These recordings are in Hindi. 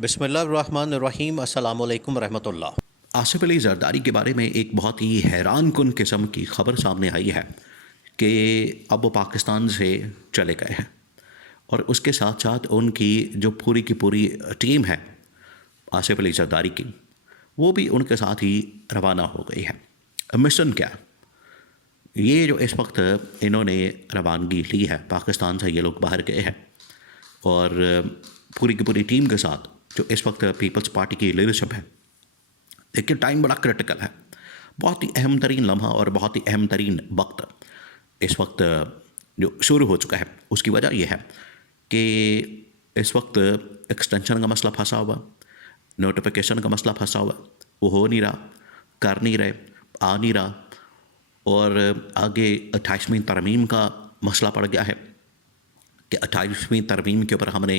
बिस्मिल्लाहिर्रहमानिर्रहीम अस्सलामु अलैकुम रहमतुल्लाह। आसिफ अली जरदारी के बारे में एक बहुत ही हैरान कुन किस्म की खबर सामने आई है कि अब वो पाकिस्तान से चले गए हैं और उसके साथ साथ उनकी जो पूरी की पूरी टीम है आसिफ अली जरदारी की, वो भी उनके साथ ही रवाना हो गई है। मिशन क्या? ये जो इस वक्त इन्होंने रवानगी ली है पाकिस्तान से, ये लोग बाहर गए हैं और पूरी की पूरी टीम के साथ जो इस वक्त पीपल्स पार्टी की लीडरशिप है। देखिए, टाइम बड़ा क्रिटिकल है, बहुत ही अहम तरीन लम्हा और बहुत ही अहम तरीन वक्त इस वक्त जो शुरू हो चुका है। उसकी वजह यह है कि इस वक्त एक्सटेंशन का मसला फंसा हुआ, नोटिफिकेशन का मसला फंसा हुआ, वो हो नहीं रहा, कर नहीं रहे, आ नहीं रहा, और आगे 28वीं तरमीम का मसला पड़ गया है कि 28वीं तरमीम के ऊपर हमने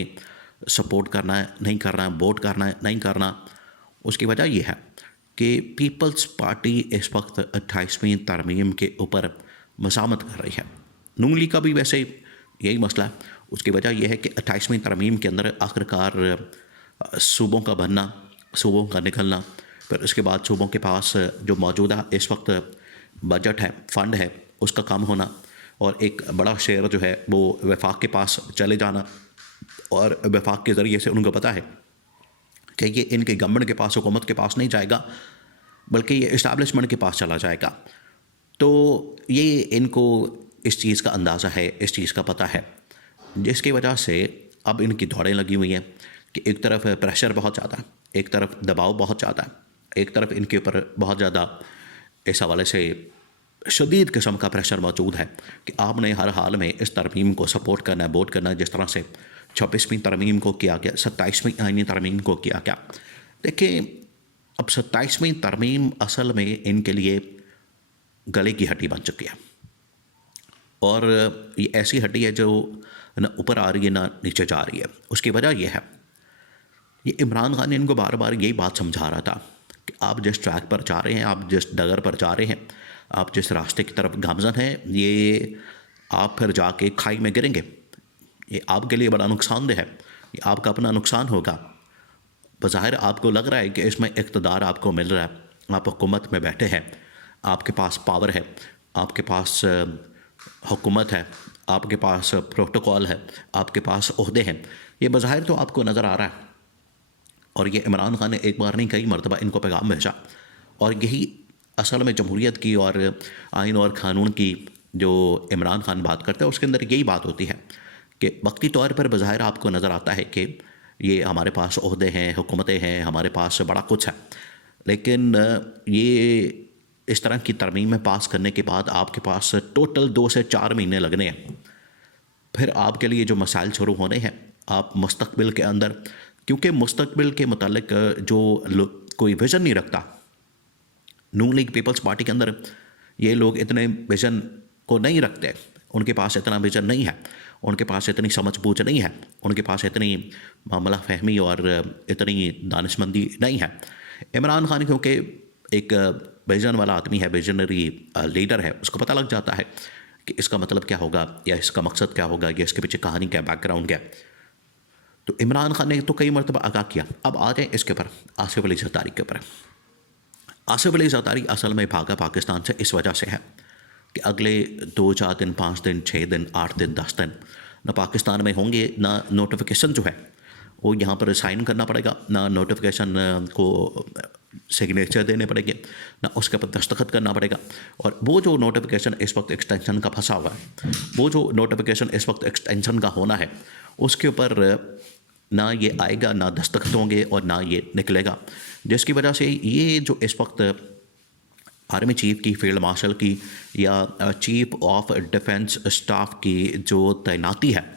सपोर्ट करना है नहीं करना है, वोट करना है नहीं करना। उसकी वजह यह है कि पीपल्स पार्टी इस वक्त 28वीं तरमीम के ऊपर मसामत कर रही है। नून लीग का भी वैसे यही मसला है। उसकी वजह यह है कि 28वीं तरमीम के अंदर आखिरकार सूबों का बनना, सूबों का निकलना, फिर उसके बाद सूबों के पास जो मौजूदा इस वक्त बजट है, फ़ंड है, उसका कम होना, और एक बड़ा शेयर जो है वो वफाक के पास चले जाना, और वफाक के ज़रिए से उनको पता है कि ये इनके गवर्नमेंट के पास, हुकूमत के पास नहीं जाएगा, बल्कि ये इस्टेब्लिशमेंट के पास चला जाएगा। तो ये इनको इस चीज़ का अंदाज़ा है, इस चीज़ का पता है, जिसकी वजह से अब इनकी दौड़ें लगी हुई हैं कि एक तरफ प्रेशर बहुत ज़्यादा है, एक तरफ दबाव बहुत ज़्यादा है, एक तरफ इनके ऊपर बहुत ज़्यादा इस हवाले से शदीद किस्म का प्रेशर मौजूद है कि आपने हर हाल में इस तरमीम को सपोर्ट करना है, वोट करना है, जिस तरह से 26वीं तरमीम को किया गया, 27वीं आईनी तरमीम को किया गया। देखिए, अब 27वीं तरमीम असल में इनके लिए गले की हड्डी बन चुकी है, और ये ऐसी हड्डी है जो ना ऊपर आ रही है ना नीचे जा रही है। उसकी वजह यह है, ये इमरान खान ने इनको बार बार यही बात समझा रहा था कि आप जिस ट्रैक पर जा रहे हैं, आप जिस डगर पर जा रहे हैं, आप जिस रास्ते की तरफ गामजन हैं, ये आप फिर जाके खाई में गिरेंगे। ये आपके लिए बड़ा नुकसानदेह है, ये आपका अपना नुकसान होगा। बज़ाहिर आपको लग रहा है कि इसमें इक़्तिदार आपको मिल रहा है, आप हुकूमत में बैठे हैं, आपके पास पावर है, आपके पास हुकूमत है, आपके पास प्रोटोकॉल है, आपके पास ओहदे हैं। ये बज़ाहिर तो आपको नज़र आ रहा है, और ये इमरान खान ने एक बार नहीं कई मरतबा इनको पैगाम भेजा, और यही असल में जमहूरियत की और आइन और क़ानून की जो इमरान खान बात करता है उसके अंदर यही बात होती है कि वक्ती तौर पर बज़ाहिर आपको नज़र आता है कि ये हमारे पास ओहदे हैं, हुकूमतें हैं, हमारे पास बड़ा कुछ है, लेकिन ये इस तरह की तरमीम में पास करने के बाद आपके पास टोटल 2 से 4 महीने लगने हैं। फिर आपके लिए जो मसाइल शुरू होने हैं, आप मुस्तकबिल के अंदर, क्योंकि मुस्तकबिल के मुतालिक जो कोई विज़न नहीं रखता, नून लीग पीपल्स पार्टी के अंदर ये लोग इतने विज़न को नहीं रखते, उनके पास इतना विज़न नहीं है, उनके पास इतनी समझ बूझ नहीं है, उनके पास इतनी मामला फहमी और इतनी दानिशमंदी नहीं है। इमरान खान क्योंकि एक विज़न वाला आदमी है, विजनरी लीडर है, उसको पता लग जाता है कि इसका मतलब क्या होगा, या इसका मकसद क्या होगा, या इसके पीछे कहानी क्या, बैकग्राउंड क्या। तो इमरान खान ने तो कई मरतबा आगाह किया। अब आ जाए इसके ऊपर, आसिफ अली जरदारी के ऊपर। आसिफ अली जरदारी असल में भागा पाकिस्तान से इस वजह से है कि अगले 2, 4 दिन, 5 दिन, 6 दिन, 8 दिन, 10 दिन ना पाकिस्तान में होंगे, ना नोटिफिकेशन जो है वो यहाँ पर साइन करना पड़ेगा, ना नोटिफिकेशन को सिग्नेचर देने पड़ेंगे, ना उसके ऊपर दस्तखत करना पड़ेगा। और वो जो नोटिफिकेशन इस वक्त एक्सटेंशन का फंसा हुआ है, वो जो नोटिफिकेशन इस वक्त एक्सटेंशन का होना है, उसके ऊपर ना ये आएगा, ना दस्तखत होंगे, और ना ये निकलेगा, जिसकी वजह से ये जो इस वक्त आर्मी चीफ की, फील्ड मार्शल की, या चीफ ऑफ डिफेंस स्टाफ की जो तैनाती है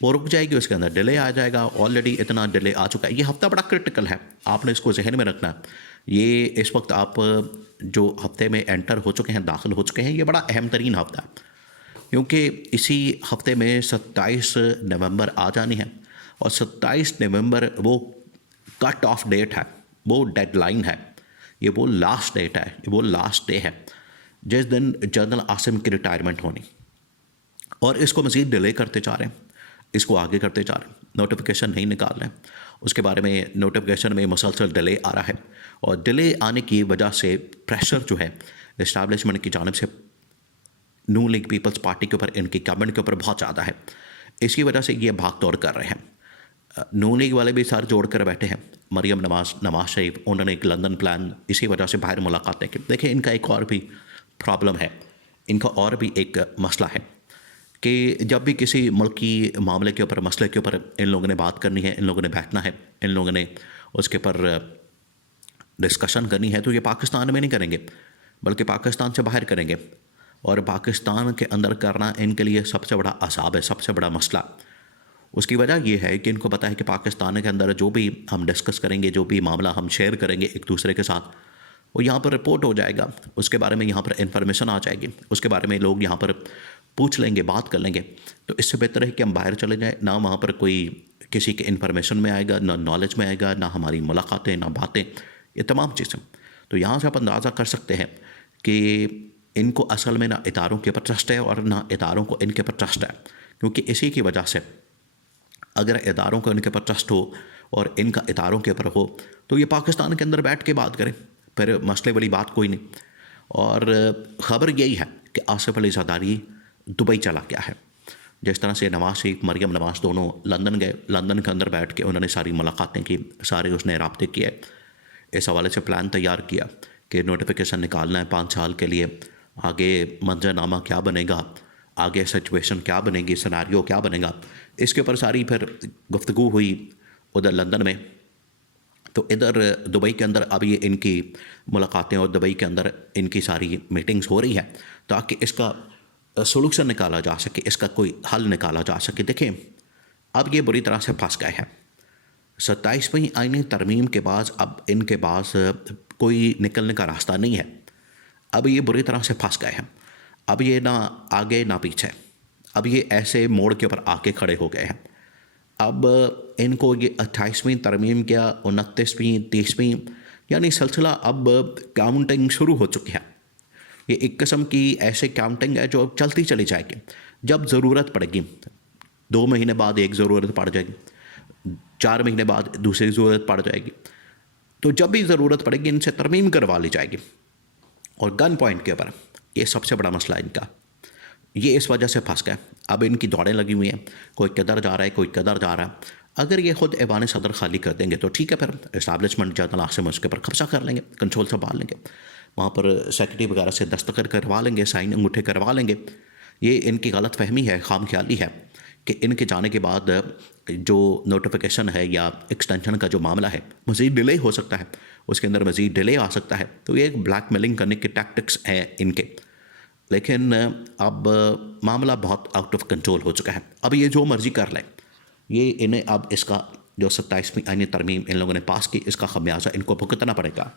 वो रुक जाएगी, उसके अंदर डिले आ जाएगा। ऑलरेडी इतना डिले आ चुका है। ये हफ्ता बड़ा क्रिटिकल है, आपने इसको जहन में रखना है। ये इस वक्त आप जो हफ्ते में एंटर हो चुके हैं, दाखिल हो चुके हैं, ये बड़ा अहम तरीन हफ्ता है, क्योंकि इसी हफ्ते में 27 नवंबर आ जानी है, और 27 नवंबर वो कट ऑफ डेट है, वो डेडलाइन है, ये वो लास्ट डेट है, ये वो लास्ट डे है जिस दिन जनरल आसिम की रिटायरमेंट होनी, और इसको मज़ीद डिले करते जा रहे हैं। इसको आगे करते जा रहे हैं, नोटिफिकेशन नहीं निकाल रहे हैं। उसके बारे में नोटिफिकेशन में मुसलसल डिले आ रहा है, और डिले आने की वजह से प्रेशर जो है इस्टेब्लिशमेंट की जानिब से नून लीग पीपल्स पार्टी के ऊपर, इनकी गवर्नमेंट के ऊपर बहुत ज़्यादा है। इसकी वजह से ये भाग दौड़ कर रहे हैं। नून लीग वाले भी सर जोड़ कर बैठे हैं। मरियम नवाज शरीफ, उन्होंने एक लंदन प्लान इसी वजह से बाहर मुलाकातें की। देखिए, इनका एक और भी प्रॉब्लम है, इनका और भी एक मसला है कि जब भी किसी मुल्क की मामले के ऊपर, मसले के ऊपर इन लोगों ने बात करनी है, इन लोगों ने बैठना है, इन लोगों ने उसके ऊपर डिस्कशन करनी है, तो ये पाकिस्तान में नहीं करेंगे, बल्कि पाकिस्तान से बाहर करेंगे। और पाकिस्तान के अंदर करना इनके लिए सबसे बड़ा असाब है, सबसे बड़ा मसला। उसकी वजह यह है कि इनको पता है कि पाकिस्तान के अंदर जो भी हम डिस्कस करेंगे, जो भी मामला हम शेयर करेंगे एक दूसरे के साथ, वो यहाँ पर रिपोर्ट हो जाएगा, उसके बारे में यहाँ पर इन्फॉर्मेशन आ जाएगी, उसके बारे में लोग यहाँ पर पूछ लेंगे, बात कर लेंगे। तो इससे बेहतर है कि हम बाहर चले जाएँ, ना वहाँ पर कोई किसी के इन्फॉर्मेशन में आएगा, ना नॉलेज में आएगा, ना हमारी मुलाकातें, ना बातें, ये तमाम चीज़ें। तो यहाँ से आप अंदाज़ा कर सकते हैं कि इनको असल में ना इदारों के ऊपर ट्रस्ट है और ना इदारों को इनके ऊपर ट्रस्ट है। क्योंकि इसी की वजह से अगर इदारों को इनके ऊपर ट्रस्ट हो और इनका इदारों के ऊपर हो, तो ये पाकिस्तान के अंदर बैठ के बात करें, फिर मसले वाली बात कोई नहीं। और ख़बर यही है कि आसिफ अली ज़रदारी दुबई चला गया है। जिस तरह से नवाज शरीफ, मरियम नवाज दोनों लंदन गए, लंदन के अंदर बैठ के उन्होंने सारी मुलाकातें की, सारे उसने राब्ते किए, इस हवाले से प्लान तैयार किया कि नोटिफिकेशन निकालना है 5 साल के लिए, आगे मंजरनामा क्या बनेगा, आगे सिचुएशन क्या बनेगी, सिनारियो क्या बनेगा, इसके ऊपर सारी फिर गुफ्तगू हुई उधर लंदन में। तो इधर दुबई के अंदर अब ये इनकी मुलाकातें और दुबई के अंदर इनकी सारी मीटिंग्स हो रही हैं ताकि इसका सोल्यूशन निकाला जा सके, इसका कोई हल निकाला जा सके। देखें, अब ये बुरी तरह से फंस गए हैं। 27वीं आईनी तरमीम के बाद अब इनके पास कोई निकलने का रास्ता नहीं है। अब ये बुरी तरह से फंस गए हैं। अब ये ना आगे ना पीछे, अब ये ऐसे मोड़ के ऊपर आके खड़े हो गए हैं। अब इनको ये 28वीं तरमीम क्या, 29वीं, 30वीं, यानी सिलसिला अब काउंटिंग शुरू हो चुकी है। ये एक किस्म की ऐसे काउंटिंग है जो चलती चली जाएगी। जब ज़रूरत पड़ेगी, 2 महीने बाद एक ज़रूरत पड़ जाएगी, 4 महीने बाद दूसरी ज़रूरत पड़ जाएगी। तो जब भी ज़रूरत पड़ेगी इनसे तरमीम करवा ली जाएगी। और गन पॉइंट के ऊपर ये सबसे बड़ा मसला है इनका। ये इस वजह से फंस गए। अब इनकी दौड़ें लगी हुई हैं, कोई किधर जा रहा है, कोई किधर जा रहा है। अगर ये खुद ऐवान सदर खाली कर देंगे तो ठीक है, फिर इस्टेब्लिशमेंट जनरल आसिम उसके ऊपर कब्जा कर लेंगे, कंट्रोल संभाल लेंगे, वहाँ पर सेक्रेटरी वगैरह से दस्तखत करवा लेंगे, साइन अंगूठे करवा लेंगे। ये इनकी गलत फहमी है, खाम ख्याली है कि इनके जाने के बाद जो नोटिफिकेशन है या एक्सटेंशन का जो मामला है मज़ीद डिले हो सकता है, उसके अंदर मज़ीद डिले आ सकता है। तो ये एक ब्लैकमेलिंग करने के टैक्टिक्स हैं इनके। लेकिन अब मामला बहुत आउट ऑफ कंट्रोल हो चुका है। अब ये जो मर्ज़ी कर लें, ये इन्हें अब इसका जो 27वीं आईनी तरमीम इन लोगों ने पास की, इसका खमियाजा इनको भुगतना पड़ेगा।